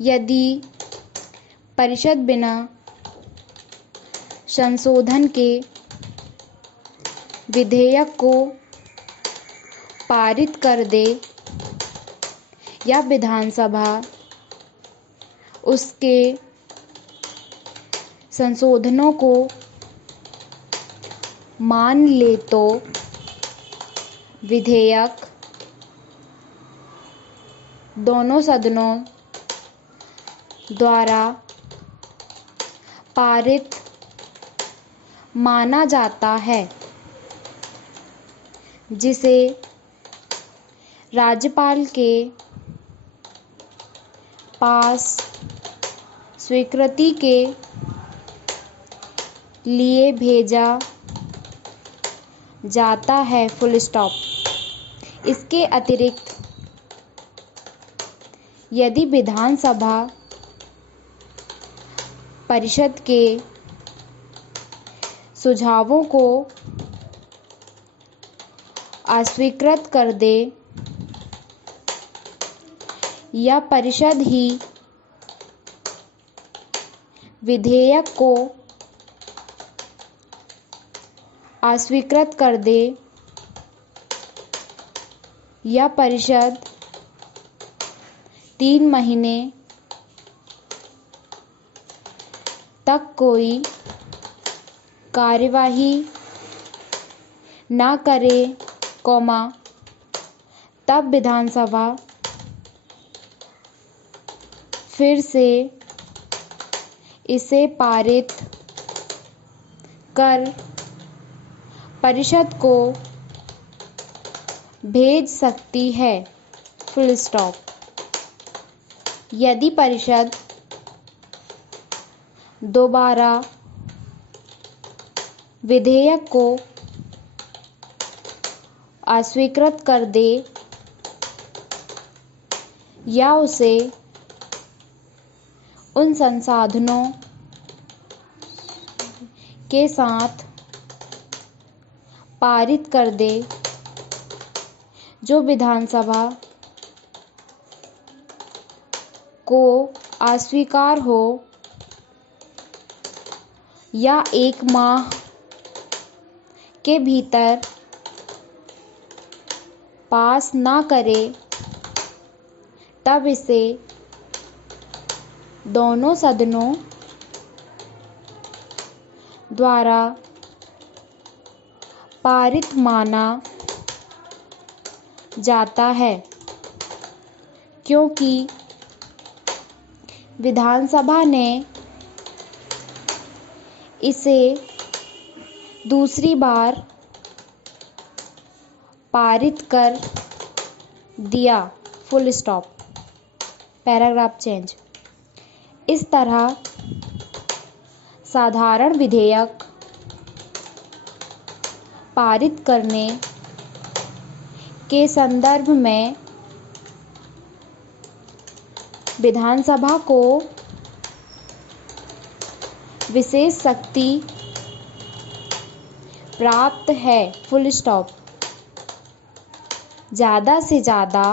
यदि परिषद बिना संशोधन के विधेयक को पारित कर दे या विधानसभा उसके संशोधनों को मान ले तो विधेयक दोनों सदनों द्वारा पारित माना जाता है, जिसे राज्यपाल के पास स्वीकृति के लिए भेजा जाता है। Full stop. इसके अतिरिक्त यदि विधानसभा परिषद के सुझावों को अस्वीकृत कर दे या परिषद ही विधेयक को अस्वीकृत कर दे या परिषद 3 महीने तक कोई कार्यवाही न करे, तब विधानसभा फिर से इसे पारित कर परिषद को भेज सकती है। Full stop. यदि परिषद दोबारा विधेयक को अस्वीकृत कर दे या उसे उन संसाधनों के साथ पारित कर दे जो विधानसभा को अस्वीकार हो, या 1 माह के भीतर पास ना करे, तब इसे दोनों सदनों द्वारा पारित माना जाता है, क्योंकि विधानसभा ने इसे दूसरी बार पारित कर दिया। Full stop. Paragraph change. इस तरह साधारण विधेयक पारित करने के संदर्भ में विधानसभा को विशेष शक्ति प्राप्त है। Full stop. ज़्यादा से ज़्यादा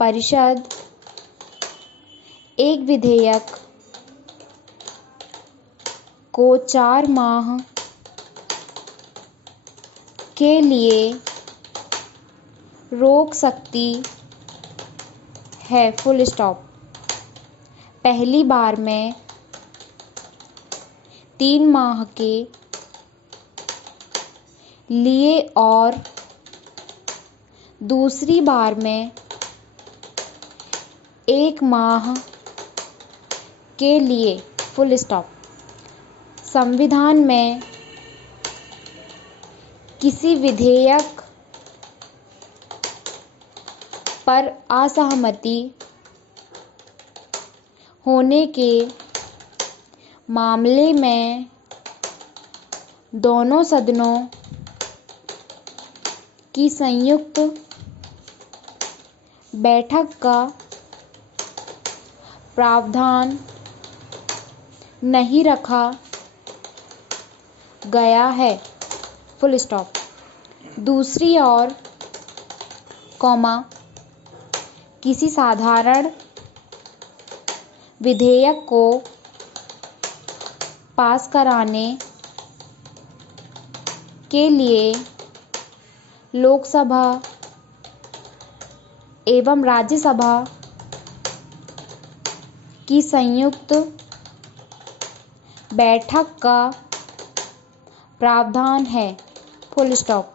परिषद एक विधेयक को 4 माह के लिए रोक सकती है। Full stop. पहली बार में 3 माह के लिए और दूसरी बार में 1 माह के लिए। Full stop. संविधान में किसी विधेयक पर असहमति होने के मामले में दोनों सदनों की संयुक्त बैठक का प्रावधान नहीं रखा गया है। Full stop. दूसरी ओर, किसी साधारण विधेयक को पास कराने के लिए लोकसभा एवं राज्यसभा की संयुक्त बैठक का प्रावधान है। Full stop.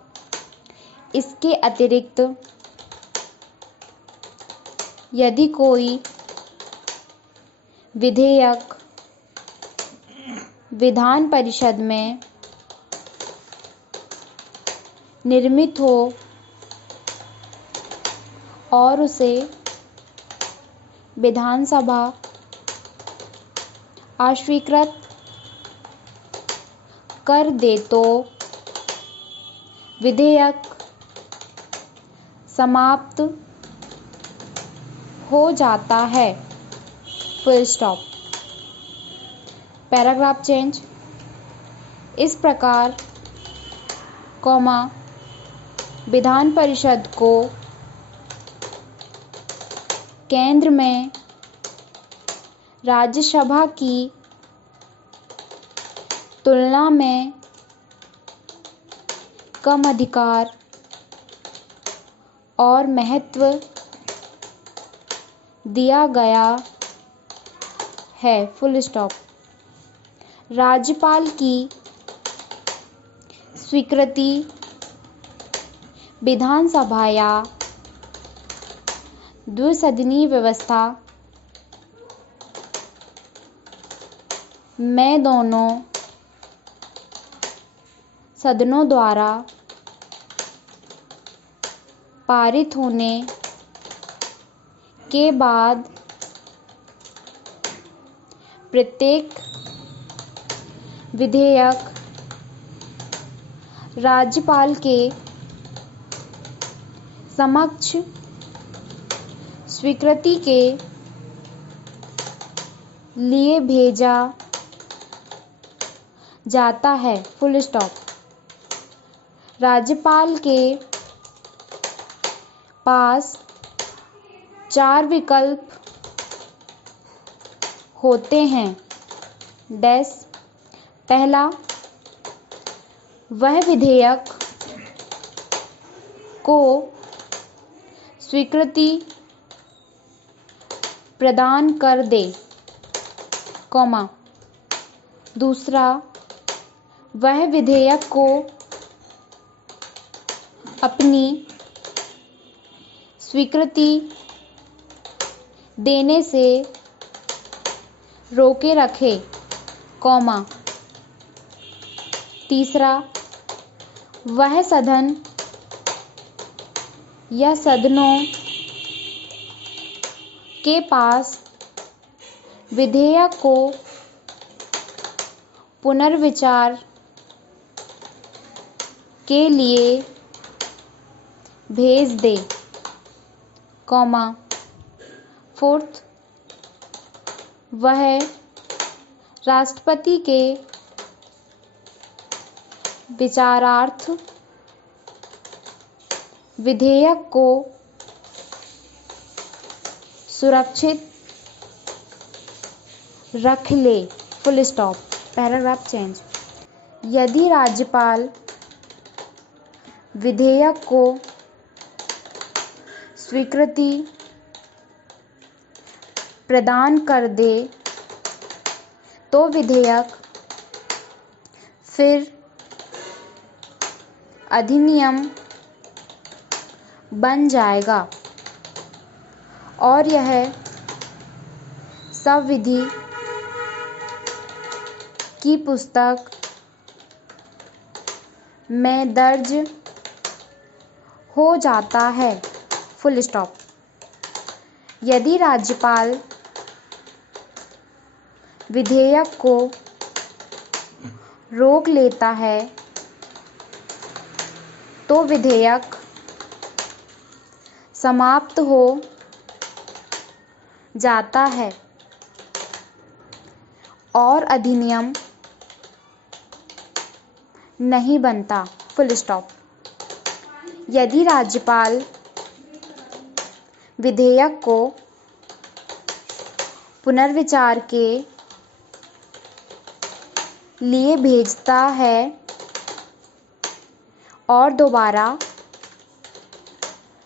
इसके अतिरिक्त यदि कोई विधेयक विधान परिषद में निर्मित हो और उसे विधानसभा अस्वीकृत कर दे तो विधेयक समाप्त हो जाता है। Full stop. Paragraph change. इस प्रकार विधान परिषद को केंद्र में राज्यसभा की तुलना में कम अधिकार और महत्व दिया गया है। Full stop. राज्यपाल की स्वीकृति विधानसभा या द्विसदनीय व्यवस्था में दोनों सदनों द्वारा पारित होने के बाद प्रत्येक विधेयक राज्यपाल के समक्ष स्वीकृति के लिए भेजा जाता है। Full stop. राज्यपाल के पास 4 विकल्प होते हैं। पहला, वह विधेयक को स्वीकृति प्रदान कर दे, दूसरा, वह विधेयक को अपनी स्वीकृति देने से रोके रखे, तीसरा, वह सदन या सदनों के पास विधेयक को पुनर्विचार के लिए भेज दे, फोर्थ, वह राष्ट्रपति के विचारार्थ विधेयक को सुरक्षित रख ले। Full stop. Paragraph change. यदि राज्यपाल विधेयक को स्वीकृति प्रदान कर दे तो विधेयक फिर अधिनियम बन जाएगा और यह संविधि की पुस्तक में दर्ज हो जाता है। Full stop. यदि राज्यपाल विधेयक को रोक लेता है तो विधेयक समाप्त हो जाता है और अधिनियम नहीं बनता। Full stop. यदि राज्यपाल विधेयक को पुनर्विचार के लिए भेजता है और दोबारा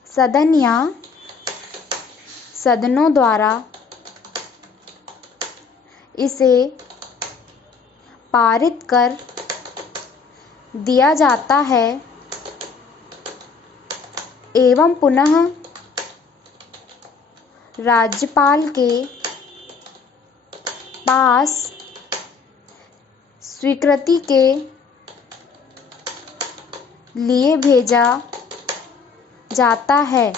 सदन या सदनों द्वारा इसे पारित कर दिया जाता है एवं पुनः राज्यपाल के पास स्वीकृति के लिए भेजा जाता है।